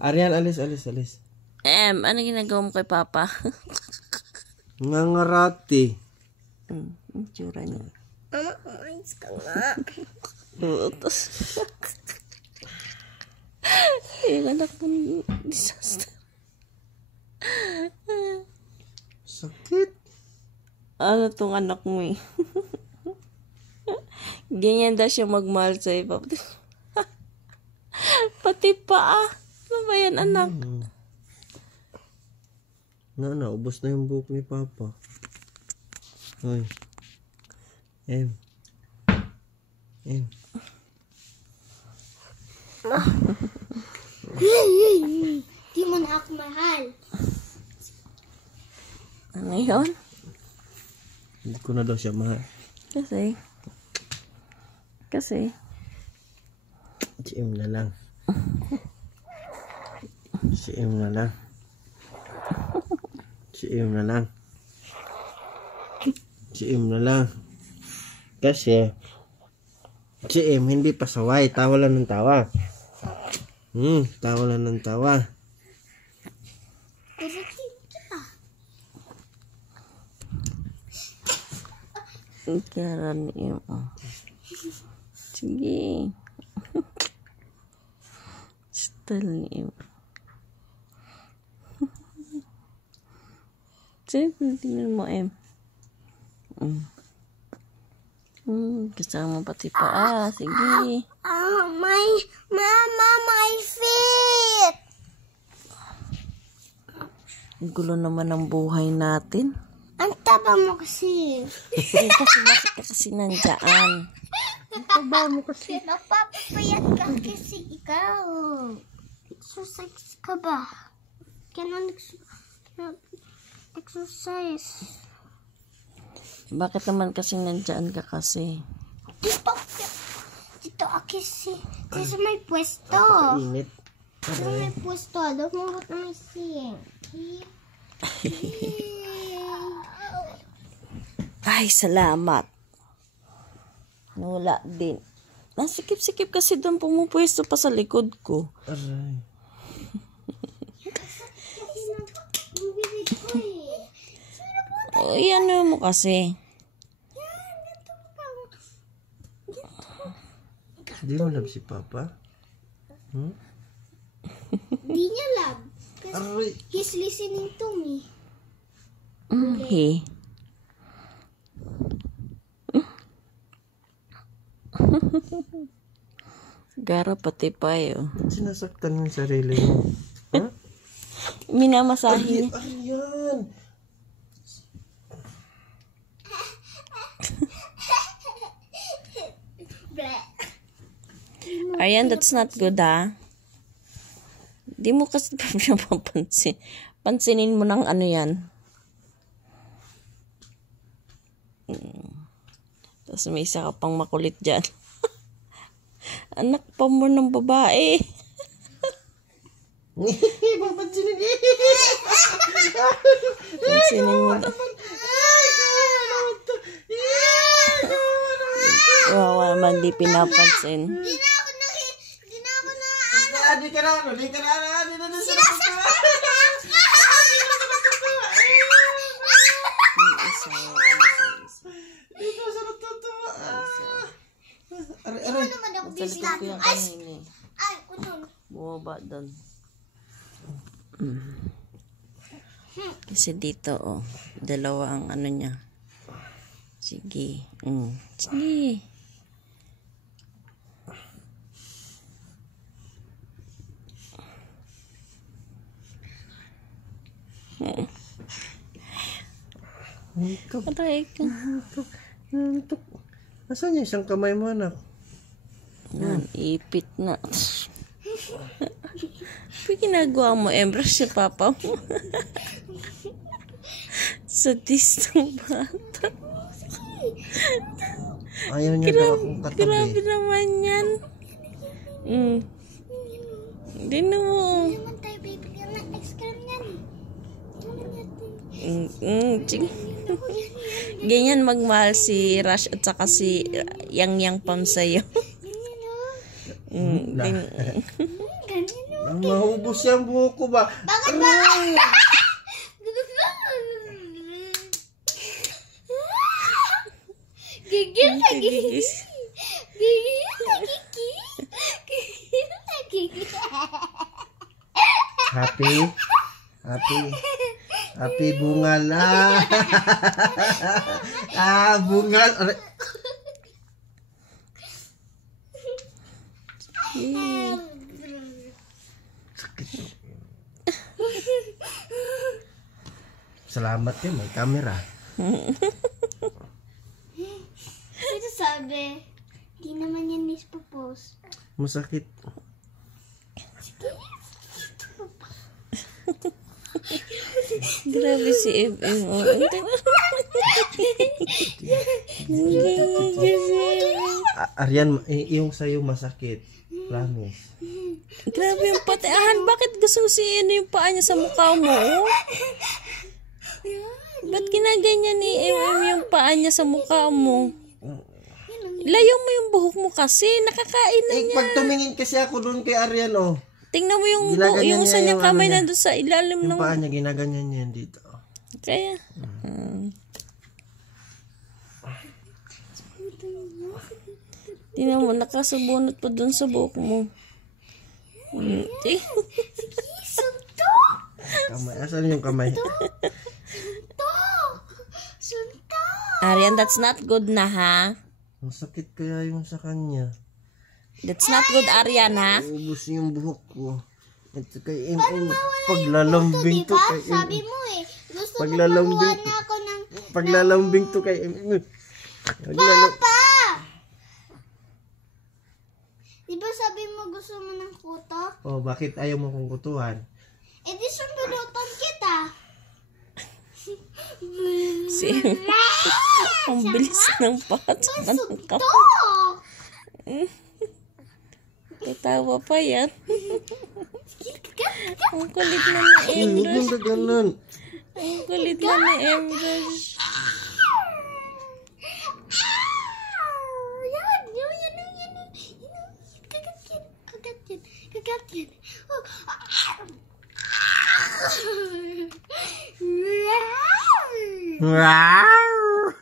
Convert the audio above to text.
Arian, alis. Ano ginagawa mo kay Papa? Ngangarati. Ang tsura niya. Mama, umayos ka nga. Tapos, yung anak mo, disaster. Sakit. Ano tong anak mo eh? Ganyan daw siya magmahal sa iba. Pati pa Ano ba yan, anak? Ubos na yung buhok ni Papa. Hoy. Em. Di mo na ako mahal. Ano yun? Hindi ko na daw siya mahal. Kasi. Si Em na lang. Si Em na lang. Kasi si Em hindi pasaway, tawa lang ng tawa. Tawa lang ng tawa. Ikaran niyo. Sige. Style niyo. Sige, tingnan mo, Em. Kasama pati pa. Sige. My feet. Ang gulo naman ng buhay natin. Ang taba mo kasi. Kasi bakit ka kasi nandyan? Ang taba mo kasi. Napapapayat ka kasi ikaw. Exercise ka ba? Kailan exercise? Bakit naman kasi nandyan ka kasi? Dito kasi. Dito may pwesto. Init. Dito may pwesto. Doon mo na may sing. Ay, salamat. Wala din. Nasikip-sikip kasi doon pumupwesto pa sa likod ko. Aray. Ano mo kasi? Hindi mo love si Papa? Di niya love. Aray. He's listening to me. He. Gara pati pa yun. Sinasaktan mo yung sarili mo. Ha? Minamasahe niya. Arian. Arian, that's not good, ha? Di mo kasi papansin. Pansinin mo ng ano yan. Tapos may isa ka pang makulit dyan. Anak pa mo ng babae. Papansinin niya. Pansinin mo na. Wawa naman, di pinapansin. Di na ako na Di ka na. Dito sa natutuwa. Aray. Ano naman ako busy Sa likod ko natin? yung kanina eh. Ay, utol. Bumaba doon. Kasi dito, dalawa ang ano niya. Sige. Sige. Aray ka. Nasaan yung isang kamay mo, anak? Yan, ipit na. Ginagawa mo, Embra, si Papa mo. Sadist ng bata. Ayaw niya daw akong katabi. Grabe naman yan. Hindi na mo. Naman tayo, baby. Kaya na, ice cream yan. Sige. Ganyan magmahal si Rush at saka si Yang Pam sa'yo. Ganyan, Ang mahubos yung buhok ko ba? Bakit ba? Gigil na gigil. Gigil na gigil. Gigil na gigil. Happy? Happy? Happy bungal. Bungal. Aray. Salamat din, may camera. Ito sabi, di naman yan mispapos. Masakit. Grabe si FM. Oh. Arian, yung sa'yo masakit. Promise. Grabe yung patiahan. Bakit gusto si ano yung paa niya sa mukha mo? Oh? Ba't ginaganyan ni MM yung paa niya sa mukha mo? Layo mo yung buhok mo kasi. Nakakain na niya. Pag tumingin kasi ako doon kay Arian, oh. Tingnan mo yung Ginaganyan isa niya niyang yung kamay ano niya. nandun sa ilalim Yung ng... paa niya, ginaganyan niya yan dito. Kaya... Tingnan mo, nakasubunot pa dun sa buhok mo. Suntok! Kamay. Asan yung kamay? Suntok! Suntok! Arian, that's not good na, ha? Masakit kaya yung sa kanya. That's not good, Arian, ha? Ubus yung buhok ko. Ito kay MM. Paglalambing to Diba? kay Sabi MM. mo eh, gusto mo Paglalambing makuha to. na ako ng... Paglalambing to kay MM. Papa! Diba sabi mo gusto mo ng kuto? Oh, bakit ayaw mo kong kutuhan? Eh di sundunutan kita. Si ang bilis ng pat. Suntok! Katawa pa yan. Ang kulit na ni Hindi Emrush. na ganun. Ang kulit na ni Emrush. Yan, yan. Kagat yan. Kagat yan. Wow!